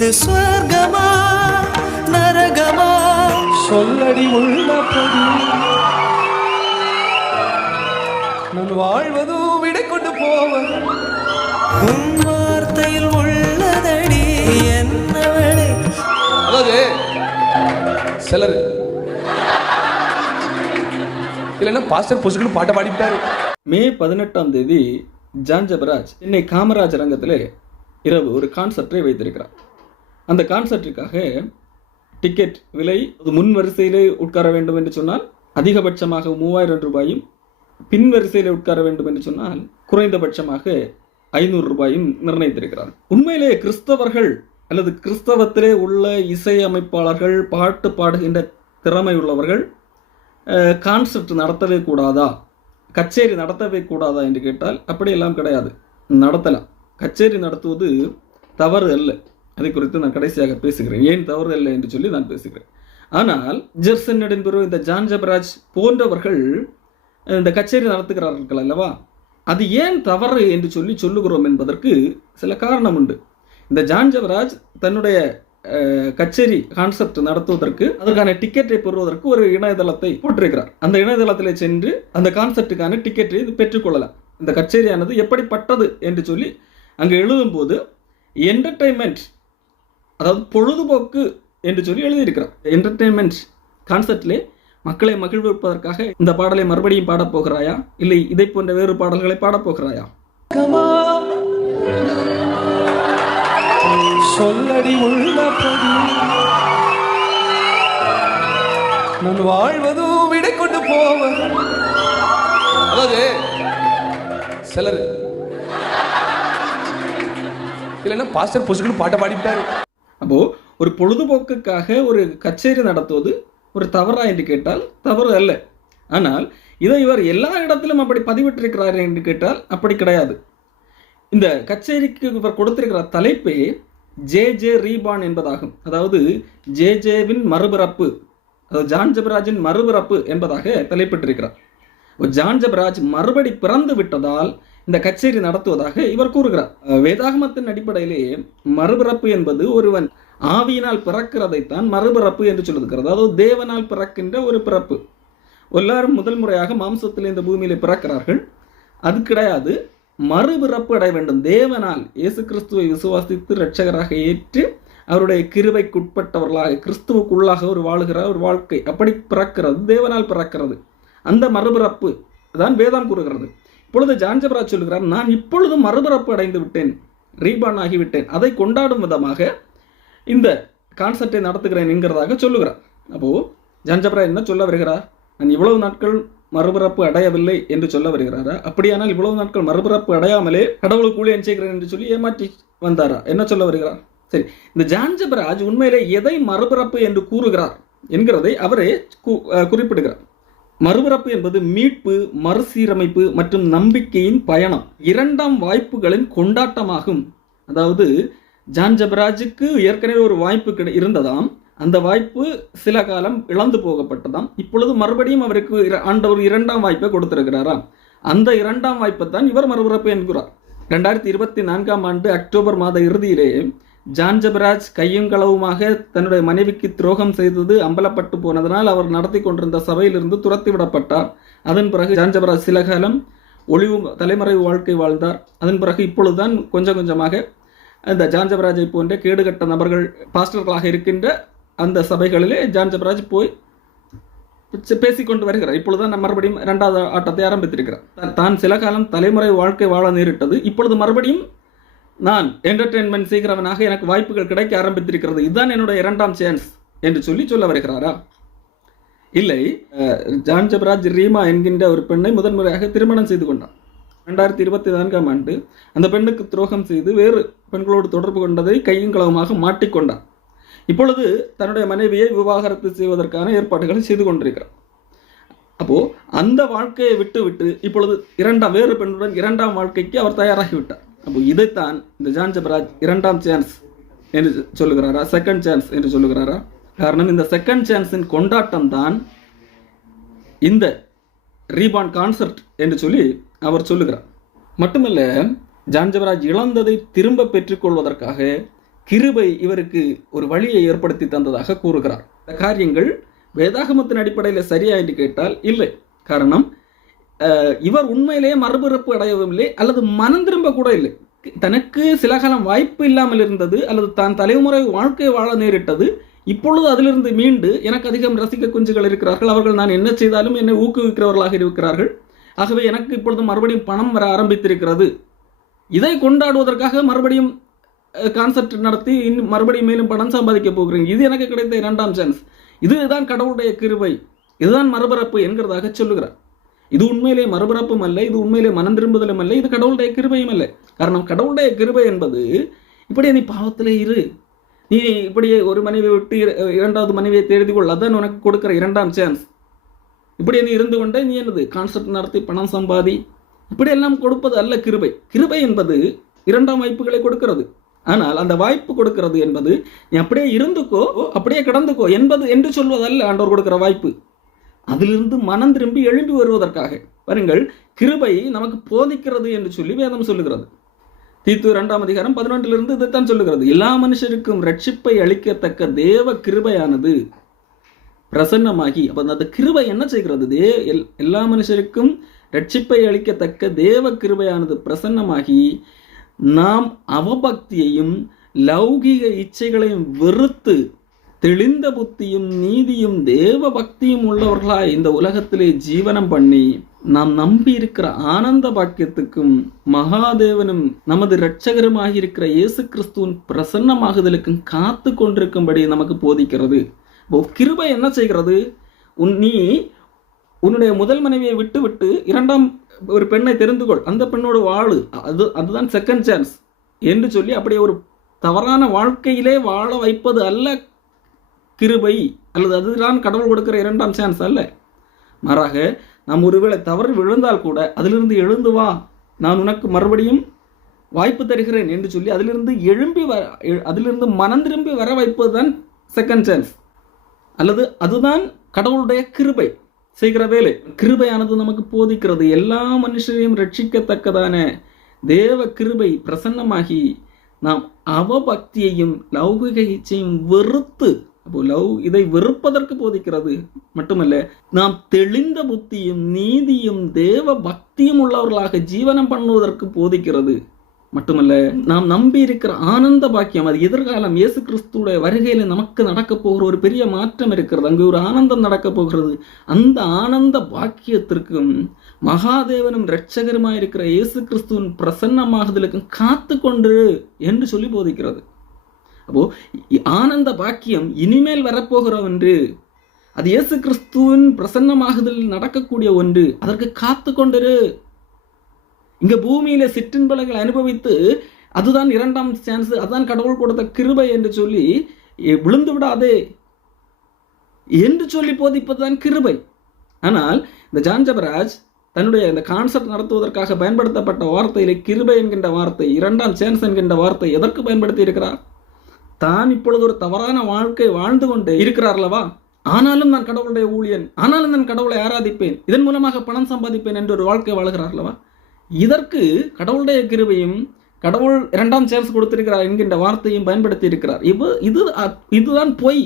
இது ஸ்வர்கமா நரகமா? சொல்லடி உள்ளபடி நான் வாழ்வதும் விடை கொண்டு போவதும் உன் வார்த்தையில் உள்ளதடி என்னவளே அதாவது சிலர். இல்லைன்னா பாஸ்டர் பொசுக்குன்னு பாட்டை பாடிவிட்டாரு மே பதினெட்டாம் தேதி ஜான் ஜபராஜ் சென்னை காமராஜ் அரங்கத்திலே இரவு ஒரு கான்சர்ட்டை வைத்திருக்கிறார். அந்த கான்சர்ட்டுக்காக டிக்கெட் விலை அது முன் வரிசையிலே உட்கார வேண்டும் என்று சொன்னால் அதிகபட்சமாக மூவாயிரம் ரூபாயும் பின் வரிசையில் உட்கார வேண்டும் என்று சொன்னால் குறைந்தபட்சமாக ஐநூறு ரூபாயும் நிர்ணயித்திருக்கிறார். உண்மையிலே கிறிஸ்தவர்கள் அல்லது கிறிஸ்தவத்திலே உள்ள இசை அமைப்பாளர்கள் பாட்டு பாடுகின்ற திறமை உள்ளவர்கள் கான்சர்ட் நடத்தவே கூடாதா? கச்சேரி நடத்தவே கூடாதா என்று கேட்டால் அப்படியெல்லாம் கிடையாது. நடத்தலாம். கச்சேரி நடத்துவது தவறு அல்ல. அதை குறித்து நான் கடைசியாக பேசுகிறேன். ஏன் தவறு இல்லை என்று சொல்லி நான் பேசுகிறேன். ஆனால் ஜெர்சன் நெடும்பெரும் இந்த ஜான் ஜபராஜ் போன்றவர்கள் இந்த கச்சேரி நடத்துகிறார்கள் அல்லவா? அது ஏன் தவறு என்று சொல்லி சொல்லுகிறோம் என்பதற்கு சில காரணம் உண்டு. இந்த ஜான் ஜவராஜ் தன்னுடைய கச்சேரி கான்செப்ட் நடத்துவதற்கு அதற்கான டிக்கெட்டை பெறுவதற்கு ஒரு இணையதளத்தை போட்டிருக்கிறார். அந்த இணையதளத்தில் சென்று அந்த கான்செப்டுக்கான டிக்கெட்டை பெற்றுக்கொள்ளலாம். இந்த கச்சேரியானது எப்படிப்பட்டது என்று சொல்லி அங்கே எழுதும்போது என்டர்டைன்மெண்ட் அதாவது பொழுதுபோக்கு என்று சொல்லி எழுதியிருக்கிறார். என்டர்டெயின்மெண்ட் கான்செப்ட்லே மக்களை மகிழ்விப்பதற்காக இந்த பாடலை மறுபடியும் பாடப் போகிறாயா? இல்லை இதை போன்ற வேறு பாடல்களை பாடப் போகிறாயா? சொல்லடி உள்ளபடி நான் வாழ்வதும் விடை கொண்டு போவது அதாவது சிலர். இல்லைன்னா பாஸ்டர் பொசுக்குன்னு பாட்டை பாடிவிட்டாரு அப்போது ஒரு பொழுதுபோக்குக்காக ஒரு கச்சேரி நடத்துவது ஒரு தவறா என்று கேட்டால் தவறு அல்ல. ஆனால் இதை இவர் எல்லா இடத்திலும் அப்படி பதிவிட்டிருக்கிறார் என்று கேட்டால் அப்படி கிடையாது. இந்த கச்சேரிக்கு இவர் கொடுத்திருக்கிற தலைப்பே ஜே ஜே ரீபான் என்பதாகும். அதாவது ஜே ஜேவின் மறுபிறப்பு அதாவது ஜான் ஜபராஜின் மறுபிறப்பு என்பதாக தலைப்பிட்டிருக்கிறார். ஜான் ஜபராஜ் மறுபடி பிறந்து விட்டதால் இந்த கச்சேரி நடத்துவதாக இவர் கூறுகிறார். வேதாகமத்தின் அடிப்படையிலேயே மறுபிறப்பு என்பது ஒருவன் ஆவியினால் பிறக்கிறதைத்தான் மறுபிறப்பு என்று சொல்லுகிறது. அதாவது தேவனால் பிறக்கின்ற ஒரு பிறப்பு. எல்லாரும் முதல் முறையாக மாம்சத்தில் இந்த பூமியில் பிறக்கிறார்கள். அது கிடையாது. மறுபிறப்பு அடைய வேண்டும். தேவனால் இயேசு கிறிஸ்துவை விசுவாசித்து இரட்சகராக ஏற்று அவருடைய கிருபைக்குட்பட்டவர்களாக கிறிஸ்துவுக்குள்ளாக ஒரு வாழுகிற ஒரு வாழ்க்கை. அப்படி பிறக்கிறது. தேவனால் பிறக்கிறது. அந்த மறுபிறப்பு தான் வேதம் கூறுகிறது. இப்பொழுது ஜான்ஜபராஜ் சொல்கிறார் நான் இப்பொழுது மறுபிறப்பு அடைந்து விட்டேன் ரீபான் ஆகிவிட்டேன். அதை கொண்டாடும் விதமாக இந்த கான்செப்டை நடத்துகிறேன் என்கிறதாக சொல்லுகிறார். அப்போது ஜான்ஜபரா என்ன சொல்ல வருகிறார்? நான் இவ்வளவு நாட்கள் மறுபிறப்பு அடையவில்லை என்று சொல்ல வருகிறாரா? அப்படியானால் இவ்வளவு நாட்கள் மறுபிறப்பு அடையாமலே கடவுளுக்கு ஊழியம் செய்கிறேன் என்று சொல்லி ஏமாற்றி வந்தாரா? என்ன சொல்ல வருகிறார்? சரி இந்த ஜான்ஜபராஜ் உண்மையிலே எதை மறுபிறப்பு என்று கூறுகிறார் என்கிறதை அவரே குறிப்பிடுகிறார். மறுபிறப்பு என்பது மீட்பு மறுசீரமைப்பு மற்றும் நம்பிக்கையின் பயணம். இரண்டாம் வாய்ப்புகளின் கொண்டாட்டமாகும். அதாவது ஜான் ஜபராஜுக்கு ஏற்கனவே ஒரு வாய்ப்பு கிடை இருந்ததாம். அந்த வாய்ப்பு சில காலம் இழந்து போகப்பட்டதாம். இப்பொழுது மறுபடியும் அவருக்கு இர- ஆண்டவர் இரண்டாம் வாய்ப்பை கொடுத்திருக்கிறாராம். அந்த இரண்டாம் வாய்ப்பை தான் இவர் மறுபிறப்பு என்கிறார். ரெண்டாயிரத்தி இருபத்தி நான்காம் ஆண்டு அக்டோபர் மாத இறுதியிலேயே ஜான் ஜபராஜ் கையும் களவுமாக தன்னுடைய மனைவிக்கு துரோகம் செய்தது அம்பலப்பட்டு போனதனால் அவர் நடத்தி கொண்டிருந்த சபையிலிருந்து துரத்தி விடப்பட்டார். அதன் பிறகு ஜான் ஜபராஜ் சில காலம் ஒளிவு தலைமறைவு வாழ்க்கை வாழ்ந்தார். அதன் பிறகு இப்பொழுதுதான் கொஞ்சம் கொஞ்சமாக அந்த ஜான் ஜபராஜை போன்ற கேடுகட்ட நபர்கள் பாஸ்டர்களாக இருக்கின்ற அந்த சபைகளிலே ஜான் ஜபராஜ் போய் பேசிக்கொண்டு வருகிறார். இப்பொழுதுதான் மறுபடியும் இரண்டாவது ஆட்டத்தை ஆரம்பித்திருக்கிறார் தான் சில காலம் தலைமுறை வாழ்க்கை வாழ நேரிட்டது. இப்பொழுது மறுபடியும் நான் என்டர்டெயின்மெண்ட் செய்கிறவனாக எனக்கு வாய்ப்புகள் கிடைக்க ஆரம்பித்திருக்கிறது. இதுதான் என்னுடைய இரண்டாம் சான்ஸ் என்று சொல்லி சொல்ல வருகிறாரா? இல்லை. ஜான்ஜபராஜ் ஜான் ஜபராஜ் ரீமா என்கின்ற ஒரு பெண்ணை முதன்முறையாக திருமணம் செய்து கொண்டான். ரெண்டாயிரத்தி இருபத்தி நான்காம் ஆண்டு அந்த பெண்ணுக்கு துரோகம் செய்து வேறு பெண்களோடு தொடர்பு கொண்டதை கையும் களவுமாக மாட்டிக்கொண்டார் இப்பொழுது தன்னுடைய மனைவியை விவாகரத்து செய்வதற்கான ஏற்பாடுகளை செய்து கொண்டிருக்கிறார் அப்போது அந்த வாழ்க்கையை விட்டு விட்டு இப்பொழுது இரண்டாம் வேறு பெண்ணுடன் இரண்டாம் வாழ்க்கைக்கு அவர் தயாராகிவிட்டார். அப்போ இதைத்தான் இந்த ஜான் ஜபராஜ் இரண்டாம் சான்ஸ் என்று சொல்லுகிறாரா? செகண்ட் சான்ஸ் என்று சொல்லுகிறாரா? காரணம் இந்த செகண்ட் சான்ஸின் கொண்டாட்டம் தான் இந்த ரீபான் கான்சர்ட் என்று சொல்லி அவர் சொல்லுகிறார். மட்டுமல்ல ஜான் ஜபராஜ் இழந்ததை திரும்ப பெற்றுக்கொள்வதற்காக கிருபை இவருக்கு ஒரு வழியை ஏற்படுத்தி தந்ததாக கூறுகிறார். இந்த காரியங்கள் வேதாகமத்தின் அடிப்படையில் சரியா என்று கேட்டால் இல்லை. காரணம் இவர் உண்மையிலேயே மறுபிறப்பு அடையவும் இல்லை அல்லது மனம் திரும்ப கூட இல்லை. தனக்கு சில காலம் வாய்ப்பு இல்லாமல் இருந்தது அல்லது தான் தலைமுறை வாழ்க்கை வாழ நேரிட்டது இப்பொழுது அதிலிருந்து மீண்டு எனக்கு அதிகம் ரசிக்க குஞ்சுகள் இருக்கிறார்கள் அவர்கள் நான் என்ன செய்தாலும் என்னை ஊக்குவிக்கிறவர்களாக இருக்கிறார்கள். ஆகவே எனக்கு இப்பொழுது மறுபடியும் பணம் வர ஆரம்பித்திருக்கிறது. இதை கொண்டாடுவதற்காக மறுபடியும் கான்செப்ட் நடத்தி இன்னும் மறுபடியும் மேலும் பணம் சம்பாதிக்க போகிறேன். இது எனக்கு கிடைத்த இரண்டாம் சான்ஸ் இதுதான் கடவுளுடைய கிருபை. இதுதான் மறுபரப்பு என்கிறதாக சொல்லுகிறார். இது உண்மையிலே மறுபிறப்பும் அல்ல இது உண்மையிலே மனம் திரும்புதலும் அல்ல இது கடவுளுடைய கிருபையும் அல்ல. காரணம் கடவுளுடைய கிருபை என்பது இப்படியே நீ பாவத்திலே இரு. நீ இப்படியே ஒரு மனைவியை விட்டு இர- இரண்டாவது மனைவியை தேடி கொள் அதான் உனக்கு கொடுக்குற இரண்டாம் சான்ஸ் இப்படியே நீ இருந்து கொண்டே நீ என்னது? கான்செப்ட் நடத்தி பணம் சம்பாதி. இப்படியெல்லாம் கொடுப்பது அல்ல கிருபை. கிருபை என்பது இரண்டாம் வாய்ப்புகளை கொடுக்கிறது. ஆனால் அந்த வாய்ப்பு கொடுக்கிறது என்பது நீ அப்படியே இருந்துக்கோ அப்படியே கிடந்துக்கோ என்பது என்று சொல்வதல்ல ஆண்டவர் கொடுக்கிற வாய்ப்பு. அதிலிருந்து மனம் திரும்பி எழும்பி வருவதற்காக. பாருங்கள் கிருபை நமக்கு போதிக்கிறது என்று சொல்லி வேதம் சொல்லுகிறது. தீத்து இரண்டாம் அதிகாரம் பதினொன்றிலிருந்து இதைத்தான் சொல்லுகிறது. எல்லா மனுஷருக்கும் ரட்சிப்பை அளிக்கத்தக்க தேவ கிருபையானது பிரசன்னமாகி அப்போ அந்த கிருபை என்ன செய்கிறது? தே எல்- எல்லா மனுஷருக்கும் ரட்சிப்பை அளிக்கத்தக்க தேவ கிருபையானது பிரசன்னமாகி நாம் அவபக்தியையும் லௌகிக இச்சைகளையும் வெறுத்து தெளிந்த புத்தியும் நீதியும் தேவ பக்தியும் உள்ளவர்களாய் இந்த உலகத்திலே ஜீவனம் பண்ணி நாம் நம்பி இருக்கிற ஆனந்த பாக்கியத்துக்கும் மகாதேவனும் நமது இரட்சகருமாகி இருக்கிற இயேசு கிறிஸ்துவின் பிரசன்னமாகுதலுக்கும் காத்து கொண்டிருக்கும்படி நமக்கு போதிக்கிறது. இப்போ கிருபை என்ன செய்கிறது? உன் நீ உன்னுடைய முதல் மனைவியை விட்டு விட்டு இரண்டாம் ஒரு பெண்ணை தெரிந்து கொள் அந்த பெண்ணோடு வாழு. அது அதுதான் செகண்ட் சான்ஸ் என்று சொல்லி அப்படியே ஒரு தவறான வாழ்க்கையிலே வாழ வைப்பது அல்ல. கிருபை அல்லது அதுதான் கடவுள் கொடுக்கிற இரண்டாம் சான்ஸ் அல்ல. மாறாக நாம் ஒருவேளை தவறு விழுந்தால் கூட அதிலிருந்து எழுந்து வா நான் உனக்கு மறுபடியும் வாய்ப்பு தருகிறேன் என்று சொல்லி அதிலிருந்து எழும்பி வர அதிலிருந்து மனம் திரும்பி வர வைப்பது தான் செகண்ட் சான்ஸ் அல்லது அதுதான் கடவுளுடைய கிருபை. செய்கிற வேலை கிருபையானது நமக்கு போதிக்கிறது. எல்லா மனுஷரையும் ரட்சிக்கத்தக்கதான தேவ கிருபை பிரசன்னமாகி நாம் அவபக்தியையும் லௌகிக இச்சையும் வெறுத்து அப்போ லவ் இதை வெறுப்பதற்கு போதிக்கிறது. மட்டுமல்ல நாம் தெளிந்த புத்தியும் நீதியும் தேவ பக்தியும் உள்ளவர்களாக ஜீவனம் பண்ணுவதற்கு போதிக்கிறது. மட்டுமல்ல நாம் நம்பி இருக்கிற ஆனந்த பாக்கியம் அது எதிர்காலம் இயேசு கிறிஸ்துடைய வருகையில நமக்கு நடக்க போகிற ஒரு பெரிய மாற்றம் இருக்கிறது. அங்கே ஒரு ஆனந்தம் நடக்க போகிறது. அந்த ஆனந்த பாக்கியத்திற்கும் மகாதேவனும் இரட்சகருமாயிருக்கிற இயேசு கிறிஸ்துவின் பிரசன்னமாகுதலுக்கும் காத்து கொண்டு என்று சொல்லி போதிக்கிறது. அப்போது ஆனந்த பாக்கியம் இனிமேல் வரப்போகிற ஒன்று அது இயேசு கிறிஸ்துவின் பிரசன்னமாகுதல் நடக்கக்கூடிய ஒன்று. அதற்கு காத்து கொண்டிரு. இங்க பூமியில் சிற்றின்பலங்களை அனுபவித்து அதுதான் இரண்டாம் சான்ஸ் அதுதான் கடவுள் கொடுத்த கிருபை என்று சொல்லி விழுந்து விடாதே. என்று சொல்லி போதிப்பதுதான் கிருபை. ஆனால் இந்த ஜான் ஜபராஜ் தன்னுடைய இந்த கான்செப்ட் நடத்துவதற்காக பயன்படுத்தப்பட்ட வார்த்தையிலே கிருபை என்கின்ற வார்த்தை இரண்டாம் சான்ஸ் என்கின்ற வார்த்தை எதற்கு பயன்படுத்தி இருக்கிறார்? தான் இப்பொழுது ஒரு தவறான வாழ்க்கை வாழ்ந்து கொண்டு இருக்கிறார் அல்லவா ஆனாலும் நான் கடவுளுடைய ஊழியன் ஆனாலும் நான் கடவுளை ஆராதிப்பேன் இதன் மூலமாக பணம் சம்பாதிப்பேன் என்று ஒரு வாழ்க்கை வாழுகிறார் அல்லவா இதற்கு கடவுளுடைய கிருபையும் கடவுள் இரண்டாம் சான்ஸ் கொடுத்திருக்கிறார் என்கின்ற வார்த்தையும் பயன்படுத்தி இருக்கிறார். இவ இது இதுதான் பொய்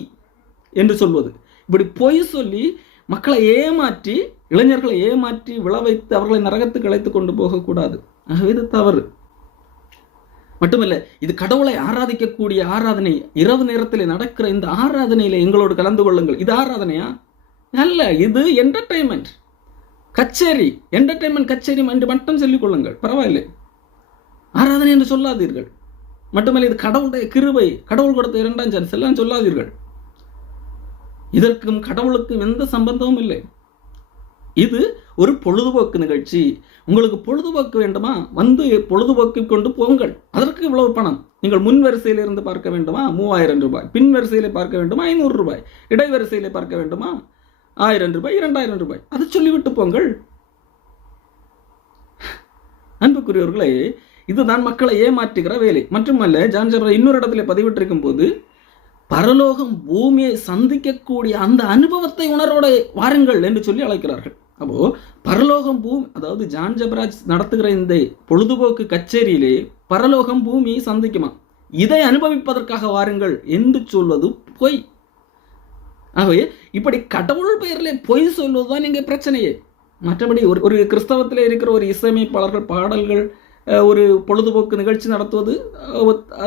என்று சொல்வது. இப்படி பொய் சொல்லி மக்களை ஏமாற்றி இளைஞர்களை ஏமாற்றி விழ வைத்து அவர்களை நரகத்துக்கு அழைத்து கொண்டு போகக்கூடாது. ஆகவே இது தவறு. மட்டுமல்ல இது கடவுளை ஆராதிக்கக்கூடிய ஆராதனை. இரவு நேரத்தில் நடக்கிற இந்த ஆராதனையில எங்களோடு கலந்து கொள்ளுங்கள். இது ஆராதனையா? அல்ல இது என்டர்டைன்மெண்ட் கச்சேரி என்டர்டைன்மெண்ட் கச்சேரி என்று மட்டும் சொல்லிக் கொள்ளுங்கள். பரவாயில்லை. ஆராதனை என்று சொல்லாதீர்கள். மட்டுமல்ல இது கடவுளுடைய கிருவை கடவுள் கொடுத்த இரண்டாம் சான்ஸ் எல்லாம் சொல்லாதீர்கள். இதற்கும் கடவுளுக்கும் எந்த சம்பந்தமும் இல்லை. இது ஒரு பொழுதுபோக்கு நிகழ்ச்சி. உங்களுக்கு பொழுதுபோக்கு வேண்டுமா? வந்து பொழுதுபோக்கு கொண்டு போங்கள். அதற்கு இவ்வளவு பணம். நீங்கள் முன் வரிசையில் இருந்து பார்க்க வேண்டுமா? மூவாயிரம் ரூபாய். பின் வரிசையில் பார்க்க வேண்டுமா? ஐநூறு ரூபாய். இடைவரிசையில் பார்க்க வேண்டுமா? ஆயிரம் ரூபாய் இரண்டாயிரம் ரூபாய். அதை சொல்லிவிட்டு போங்கள். அன்புக்குரியவர்களே இதுதான் மக்களை ஏமாற்றுகிற வேலை. மட்டுமல்ல ஜான்ஜபரா இன்னொரு இடத்துல பதிவிட்டிருக்கும் போது பரலோகம் பூமியை சந்திக்கக்கூடிய அந்த அனுபவத்தை உணர்வோட வாருங்கள் என்று சொல்லி அழைக்கிறார்கள். அப்போ பரலோகம் பூமி அதாவது ஜான் ஜபராஜ் நடத்துகிற இந்த பொழுதுபோக்கு கச்சேரியிலே பரலோகம் பூமியை சந்திக்குமா? இதை அனுபவிப்பதற்காக வாருங்கள் என்று சொல்வது பொய். ஆகவே இப்படி கடவுள் பெயரில் பொய் சொல்வதுதான் இங்கே பிரச்சனையே. மற்றபடி ஒரு ஒரு கிறிஸ்தவத்தில் இருக்கிற ஒரு இசையமைப்பாளர்கள் பாடல்கள் ஒரு பொழுதுபோக்கு நிகழ்ச்சி நடத்துவது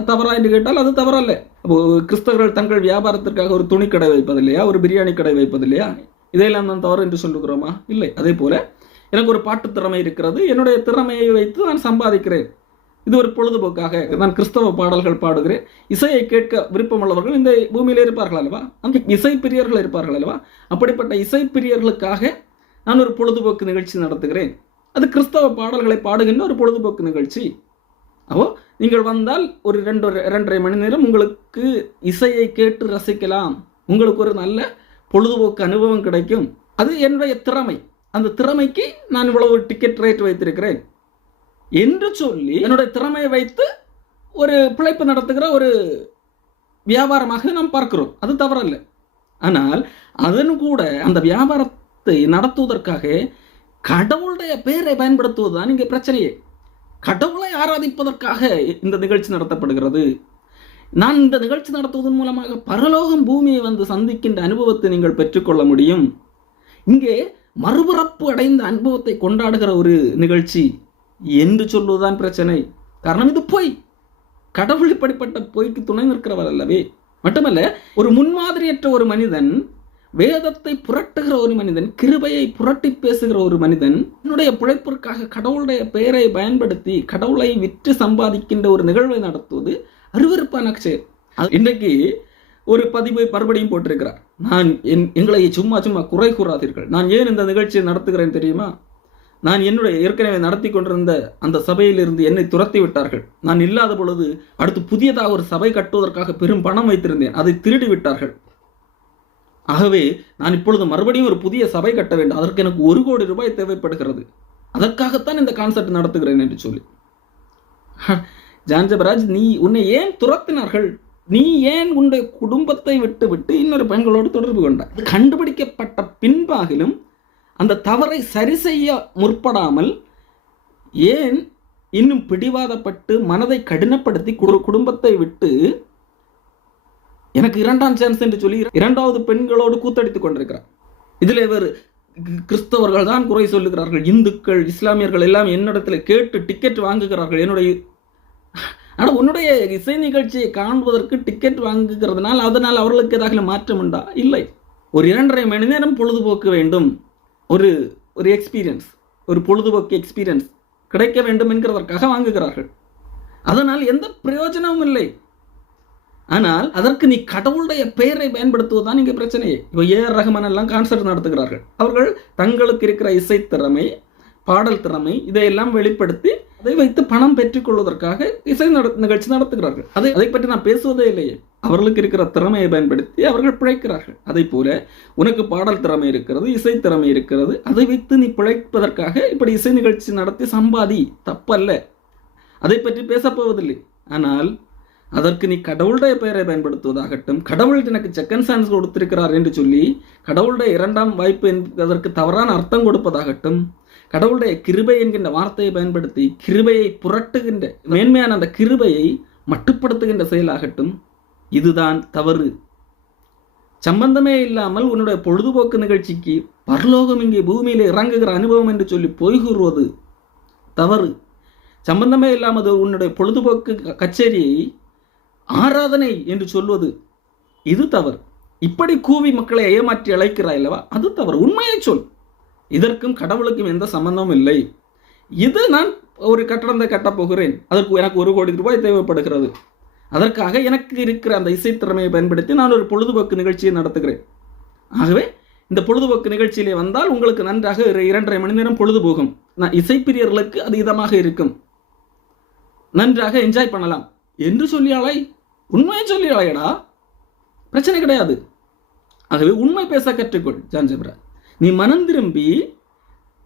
தவறா என்று கேட்டால் அது தவறல்ல. அப்போ கிறிஸ்தவர்கள் தங்கள் வியாபாரத்திற்காக ஒரு துணி கடை வைப்பதில்லையா? ஒரு பிரியாணி கடை வைப்பதில்லையா? இதையெல்லாம் நான் தவறு என்று சொல்லுகிறோமா? இல்லை. அதே போல எனக்கு ஒரு பாட்டு திறமை இருக்கிறது. என்னுடைய திறமையை வைத்து நான் சம்பாதிக்கிறேன். இது ஒரு பொழுதுபோக்காக நான் கிறிஸ்தவ பாடல்கள் பாடுகிறேன். இசையை கேட்க விருப்பமுள்ளவர்கள் இந்த பூமியில் இருப்பார்கள் அல்லவா? அந்த இசை பிரியர்கள் இருப்பார்கள் அல்லவா? அப்படிப்பட்ட இசை பிரியர்களுக்காக நான் ஒரு பொழுதுபோக்கு நிகழ்ச்சி நடத்துகிறேன். அது கிறிஸ்தவ பாடல்களை பாடுகின்ற ஒரு பொழுதுபோக்கு நிகழ்ச்சி. அப்போ நீங்கள் வந்தால் ஒரு ரெண்டு ரெண்டரை மணி நேரம் உங்களுக்கு இசையை கேட்டு ரசிக்கலாம். உங்களுக்கு ஒரு நல்ல பொழுதுபோக்கு அனுபவம் கிடைக்கும். அது என்னுடைய திறமை. அந்த திறமைக்கு நான் இவ்வளவு டிக்கெட் ரேட் வைத்திருக்கிறேன். என்று சொல்லி என்னுடைய திறமையை வைத்து ஒரு பிழைப்பு நடத்துகிற ஒரு வியாபாரமாக நாம் பார்க்கிறோம். அது தவறல்ல. ஆனால் அதன் கூட அந்த வியாபாரத்தை நடத்துவதற்காக கடவுளுடைய பெயரை பயன்படுத்துவதுதான் இங்கே பிரச்சனையே. கடவுளை ஆராதிப்பதற்காக இந்த நிகழ்ச்சி நடத்தப்படுகிறது. நான் இந்த நிகழ்ச்சி நடத்துவதன் மூலமாக பரலோகம் பூமியை வந்து சந்திக்கின்ற அனுபவத்தை நீங்கள் பெற்றுக்கொள்ள முடியும். இங்கே மறுபிறப்பு அடைந்த அனுபவத்தை கொண்டாடுகிற ஒரு நிகழ்ச்சி என்று சொல்வதுதான் பிரச்சனை. காரணம் இது பொய். கடவுள் இப்படிப்பட்ட பொய்க்கு துணை நிற்கிறவர் அல்லவே. மட்டுமல்ல ஒரு முன்மாதிரியற்ற ஒரு மனிதன் வேதத்தை புரட்டுகிற ஒரு மனிதன் கிருபையை புரட்டி பேசுகிற ஒரு மனிதன் என்னுடைய பிழைப்பிற்காக கடவுளுடைய பெயரை பயன்படுத்தி கடவுளை விற்று சம்பாதிக்கின்ற ஒரு நிகழ்வை நடத்துவது அருவருப்பான செயல் அது இன்றைக்கு ஒரு பதிவை மறுபடியும் போட்டிருக்கிறார். நான் என் எங்களை சும்மா சும்மா குறை கூறாதீர்கள். நான் ஏன் இந்த நிகழ்ச்சியை நடத்துகிறேன் தெரியுமா? நான் என்னுடைய ஏற்கனவே நடத்தி கொண்டிருந்த அந்த சபையிலிருந்து என்னை துரத்தி விட்டார்கள். நான் இல்லாத பொழுது அடுத்து புதியதாக ஒரு சபை கட்டுவதற்காக பெரும் பணம் வைத்திருந்தேன். அதை திருடி விட்டார்கள். ஆகவே நான் இப்பொழுது மறுபடியும் ஒரு புதிய சபை கட்ட வேண்டும். அதற்கு எனக்கு ஒரு கோடி ரூபாய் தேவைப்படுகிறது. அதற்காகத்தான் இந்த கான்செப்ட் நடத்துகிறேன் என்று சொல்லி. ஜான்ஜபராஜ் நீ உன்னை ஏன் துரத்தினார்கள்? நீ ஏன் உன்னுடைய குடும்பத்தை விட்டு விட்டு இன்னொரு பெண்களோடு தொடர்பு கொண்டாய்? கண்டுபிடிக்கப்பட்ட பின்பாகிலும் அந்த தவறை சரி செய்ய முற்படாமல் ஏன் இன்னும் பிடிவாதப்பட்டு மனதை கடினப்படுத்தி குடும்பத்தை விட்டு எனக்கு இரண்டாம் சான்ஸ் என்று சொல்லி இரண்டாவது பெண்களோடு கூத்தடித்துக் கொண்டிருக்கிறார். இதில் இவர் கிறிஸ்தவர்கள் தான் குறை சொல்லுகிறார்கள் இந்துக்கள் இஸ்லாமியர்கள் எல்லாம் என்னிடத்தில் கேட்டு டிக்கெட் வாங்குகிறார்கள். என்னுடைய ஆனால் உன்னுடைய இசை நிகழ்ச்சியை காண்பதற்கு டிக்கெட் வாங்குகிறதுனால் அதனால் அவர்களுக்கு ஏதாவது மாற்றம் உண்டா? இல்லை. ஒரு இரண்டரை மணி நேரம் பொழுதுபோக்கு வேண்டும். ஒரு ஒரு எக்ஸ்பீரியன்ஸ் ஒரு பொழுதுபோக்கு எக்ஸ்பீரியன்ஸ் கிடைக்க வேண்டும் என்கிறதற்காக வாங்குகிறார்கள். அதனால் எந்த பிரயோஜனமும் இல்லை. ஆனால் அதற்கு நீ கடவுளுடைய பெயரை பயன்படுத்துவதுதான் இங்கே பிரச்சனையே. இப்போ ஏஆர் ரஹ்மான் எல்லாம் கான்சர்ட் நடத்துகிறார்கள். அவர்கள் தங்களுக்கு இருக்கிற இசை திறமை பாடல் திறமை இதையெல்லாம் வெளிப்படுத்தி அதை வைத்து பணம் பெற்றுக்கொள்வதற்காக இசை நட நிகழ்ச்சி நடத்துகிறார்கள். அதை அதை பற்றி நான் பேசுவதே இல்லையே. அவர்களுக்கு இருக்கிற திறமையை பயன்படுத்தி அவர்கள் பிழைக்கிறார்கள். அதை போல உனக்கு பாடல் திறமை இருக்கிறது இசை திறமை இருக்கிறது அதை வைத்து நீ பிழைப்பதற்காக இப்படி இசை நிகழ்ச்சி நடத்தி சம்பாதி. தப்பல்ல. அதை பற்றி பேசப்போவதில்லை ஆனால் அதற்கு நீ கடவுளுடைய பெயரை பயன்படுத்துவதாகட்டும் கடவுள் எனக்கு செகண்ட் சான்ஸ் கொடுத்திருக்கிறார் என்று சொல்லி கடவுளுடைய இரண்டாம் வாய்ப்பு என்பதற்கு தவறான அர்த்தம் கொடுப்பதாகட்டும் கடவுளுடைய கிருபை என்கின்ற வார்த்தையை பயன்படுத்தி கிருபையை புரட்டுகின்ற மேன்மையான அந்த கிருபையை மட்டுப்படுத்துகின்ற செயலாகட்டும் இதுதான் தவறு. சம்பந்தமே இல்லாமல் உன்னுடைய பொழுதுபோக்கு நிகழ்ச்சிக்கு பரலோகம் இங்கே பூமியில் இறங்குகிற அனுபவம் என்று சொல்லி பொய் கூறுவது தவறு. சம்பந்தமே இல்லாமல் உன்னுடைய பொழுதுபோக்கு கச்சேரியை ஆராதனை என்று சொல்வது இது தவறு. இப்படி கூவி மக்களை ஏமாற்றி அழைக்கிறாய் அல்லவா? அது தவறு. உண்மையை சொல். இதற்கும் கடவுளுக்கும் எந்த சம்பந்தமும் இல்லை. இது நான் ஒரு கட்டடத்தை கட்டப் போகிறேன். அதற்கு எனக்கு ஒரு கோடி ரூபாய் தேவைப்படுகிறது. அதற்காக எனக்கு இருக்கிற அந்த இசைத்திறமையை பயன்படுத்தி நான் ஒரு பொழுதுபோக்கு நிகழ்ச்சியை நடத்துகிறேன். ஆகவே இந்த பொழுதுபோக்கு நிகழ்ச்சியிலே வந்தால் உங்களுக்கு நன்றாக ஒரு இரண்டரை மணி நேரம் பொழுதுபோகும். நான் இசைப்பிரியர்களுக்கு அது இதமாக இருக்கும். நன்றாக என்ஜாய் பண்ணலாம். என்று சொல்லியாளை உண்மையை சொல்லியாளையடா பிரச்சனை கிடையாது. ஆகவே உண்மை பேச கற்றுக்கொள் ஜான்ஜிப்ரா நீ மனம் திரும்பி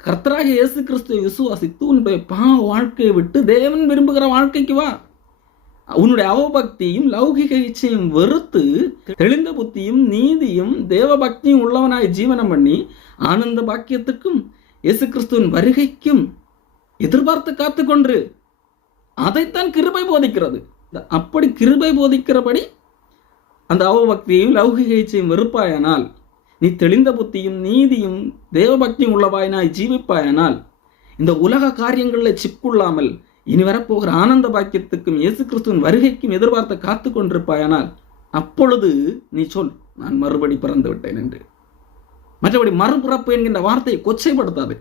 கர்த்தராக இயேசு கிறிஸ்துவை விசுவாசித்து உன்னுடைய பாவ வாழ்க்கையை விட்டு தேவன் விரும்புகிற வாழ்க்கைக்கு வா. உன்னுடைய அவபக்தியும் லௌகிக இச்சையும் வெறுத்து தெளிந்த புத்தியும் நீதியும் தேவபக்தியும் உள்ளவனாய் ஜீவனம் பண்ணி ஆனந்த பாக்கியத்துக்கும் இயேசு கிறிஸ்துவின் வருகைக்கும் எதிர்பார்த்து காத்துக்கொண்டு அதைத்தான் கிருபை போதிக்கிறது. இந்த அப்படி கிருபை போதிக்கிறபடி அந்த அவபக்தியையும் லௌகிக இச்சையும் வெறுப்பாயானால் நீ தெளிந்த புத்தியும் நீதியும் தேவபக்தியும் உள்ளவாயினாய் ஜீவிப்பாயானால் இந்த உலக காரியங்களில் சிக்குள்ளாமல் இனி வரப்போகிற ஆனந்த பாக்கியத்துக்கும் இயேசு கிறிஸ்துவின் வருகைக்கும் எதிர்பார்த்து காத்து கொண்டிருப்பாயானால் அப்பொழுது நீ சொல் நான் மறுபடி பிறந்து விட்டேன் என்று. மற்றபடி மறுபிறப்பு என்கின்ற வார்த்தையை கொச்சைப்படுத்தாது.